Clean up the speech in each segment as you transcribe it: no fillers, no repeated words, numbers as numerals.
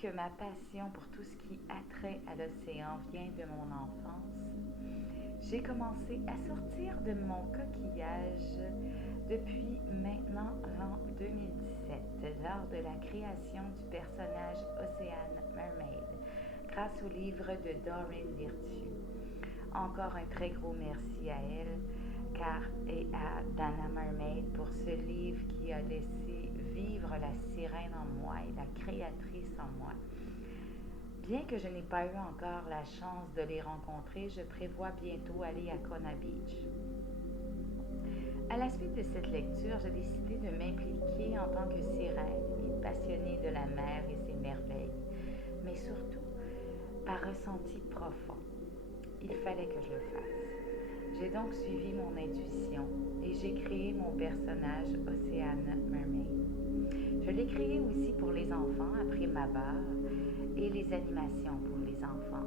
que ma passion pour tout ce qui a trait à l'océan vient de mon enfance, j'ai commencé à sortir de mon coquillage depuis maintenant l'an 2017, lors de la création du personnage Ocean Mermaid, grâce au livre de Doreen Virtue. Encore un très gros merci à elle et à Dana Mermaid pour ce livre qui a laissé vivre la sirène en moi et la créatrice en moi. Bien que je n'ai pas eu encore la chance de les rencontrer, je prévois bientôt aller à Kona Beach. À la suite de cette lecture, j'ai décidé de m'impliquer en tant que sirène et passionnée de la mer et ses merveilles, mais surtout par ressenti profond. Il fallait que je le fasse. J'ai donc suivi mon intuition et j'ai créé mon personnage Ocean Mermaid. Je l'ai créé aussi pour les enfants après ma barre et les animations pour les enfants.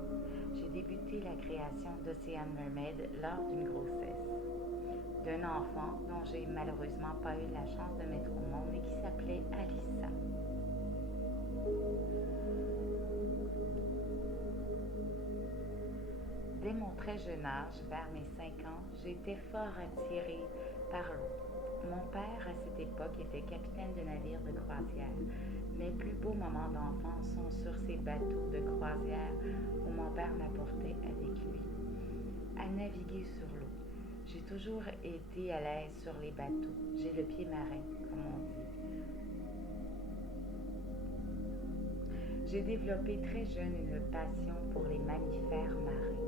J'ai débuté la création d'Ocean Mermaid lors d'une grossesse d'un enfant dont j'ai malheureusement pas eu la chance de mettre au monde et qui s'appelait Alissa. Dès mon très jeune âge, vers mes 5 ans, j'étais fort attirée par l'eau. Mon père, à cette époque, était capitaine de navire de croisière. Mes plus beaux moments d'enfance sont sur ces bateaux de croisière où mon père m'apportait avec lui, à naviguer sur l'eau. J'ai toujours été à l'aise sur les bateaux. J'ai le pied marin, comme on dit. J'ai développé très jeune une passion pour les mammifères marins.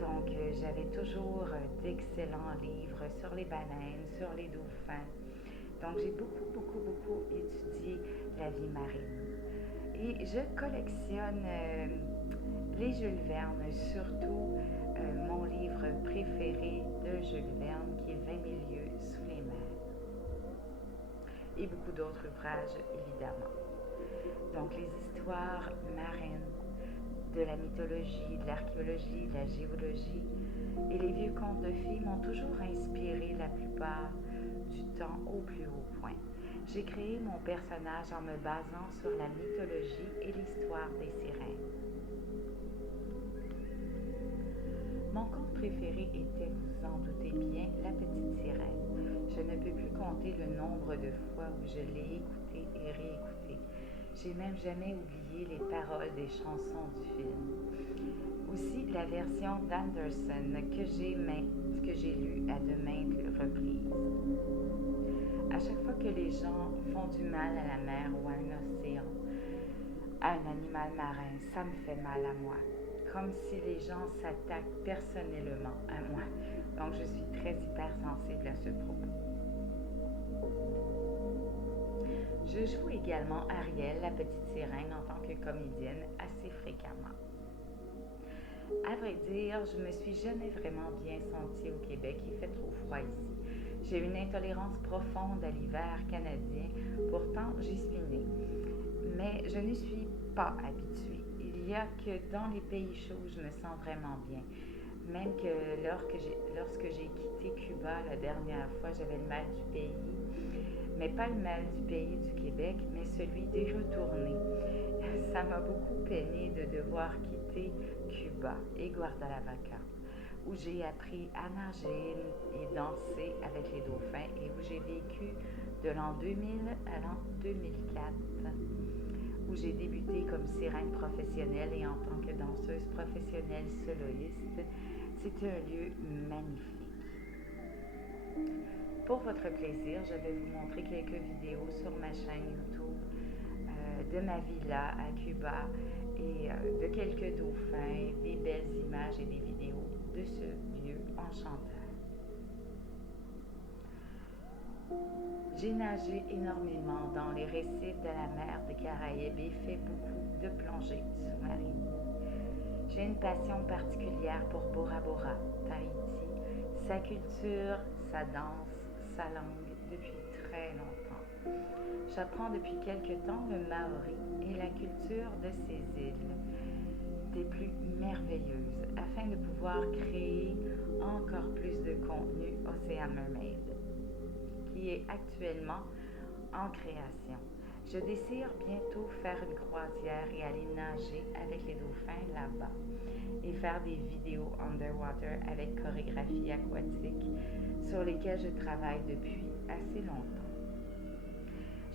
Donc, j'avais toujours d'excellents livres sur les baleines, sur les dauphins. Donc, j'ai beaucoup étudié la vie marine. Et je collectionne les Jules Verne, surtout mon livre préféré de Jules Verne, qui est 20 000 lieues sous les mers. Et beaucoup d'autres ouvrages, évidemment. Donc, les histoires marines, de la mythologie, de l'archéologie, de la géologie et les vieux contes de fées m'ont toujours inspiré la plupart du temps au plus haut point. J'ai créé mon personnage en me basant sur la mythologie et l'histoire des sirènes. Mon conte préféré était, vous en doutez bien, La Petite Sirène. Je ne peux plus compter le nombre de fois où je l'ai écouté et réécouté. J'ai même jamais oublié les paroles des chansons du film. Aussi la version d'Anderson que j'ai lue à de maintes reprises. À chaque fois que les gens font du mal à la mer ou à un océan, à un animal marin, ça me fait mal à moi. Comme si les gens s'attaquent personnellement à moi. Donc je suis très hypersensible à ce propos. Je joue également Ariel, la petite sirène, en tant que comédienne assez fréquemment. À vrai dire, je me suis jamais vraiment bien sentie au Québec, il fait trop froid ici. J'ai une intolérance profonde à l'hiver canadien, pourtant j'y suis née. Mais je ne suis pas habituée. Il n'y a que dans les pays chauds je me sens vraiment bien. Même que lorsque j'ai quitté Cuba la dernière fois, j'avais le mal du pays. Mais pas le mal du pays du Québec, mais celui d'y retourner. Ça m'a beaucoup peiné de devoir quitter Cuba et Guadalajara, où j'ai appris à nager et danser avec les dauphins et où j'ai vécu de l'an 2000 à l'an 2004, où j'ai débuté comme sirène professionnelle et en tant que danseuse professionnelle soloiste. C'était un lieu magnifique. Pour votre plaisir, je vais vous montrer quelques vidéos sur ma chaîne YouTube de ma villa à Cuba et de quelques dauphins, des belles images et des vidéos de ce lieu enchanteur. J'ai nagé énormément dans les récifs de la mer des Caraïbes et fait beaucoup de plongées sous-marines. J'ai une passion particulière pour Bora Bora, Tahiti, sa culture, sa danse, sa langue depuis très longtemps. J'apprends depuis quelque temps le maori et la culture de ces îles, des plus merveilleuses, afin de pouvoir créer encore plus de contenu Ocean Mermaid, qui est actuellement en création. Je désire bientôt faire une croisière et aller nager avec les dauphins là-bas et faire des vidéos underwater avec chorégraphie aquatique sur lesquelles je travaille depuis assez longtemps.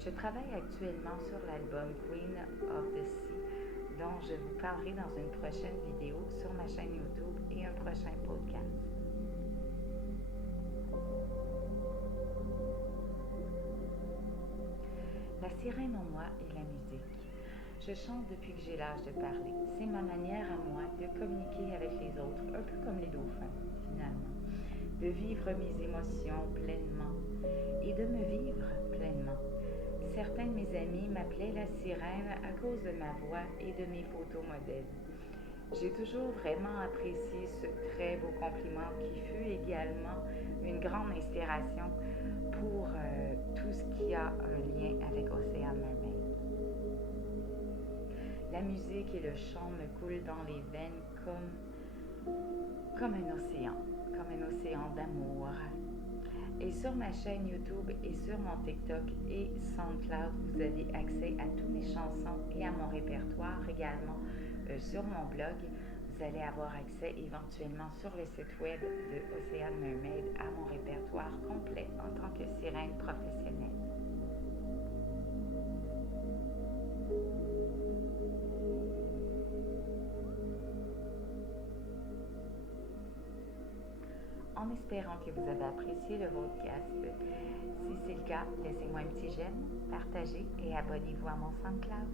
Je travaille actuellement sur l'album Queen of the Sea, dont je vous parlerai dans une prochaine vidéo sur ma chaîne YouTube et un prochain podcast. La sirène en moi est la musique. Je chante depuis que j'ai l'âge de parler. C'est ma manière à moi de communiquer avec les autres, un peu comme les dauphins, finalement. De vivre mes émotions pleinement et de me vivre pleinement. Certains de mes amis m'appelaient la sirène à cause de ma voix et de mes photos modèles. J'ai toujours vraiment apprécié ce très beau compliment qui fut également une grande inspiration pour tout ce qui a un lien avec Ocean Mermaid. La musique et le chant me coulent dans les veines comme un océan d'amour. Et sur ma chaîne YouTube et sur mon TikTok et SoundCloud, vous avez accès à toutes mes chansons et à mon répertoire également. Sur mon blog, vous allez avoir accès éventuellement sur le site web de Ocean Mermaid à mon répertoire complet en tant que sirène professionnelle. En espérant que vous avez apprécié le podcast. Si c'est le cas, laissez-moi un petit j'aime, partagez et abonnez-vous à mon SoundCloud.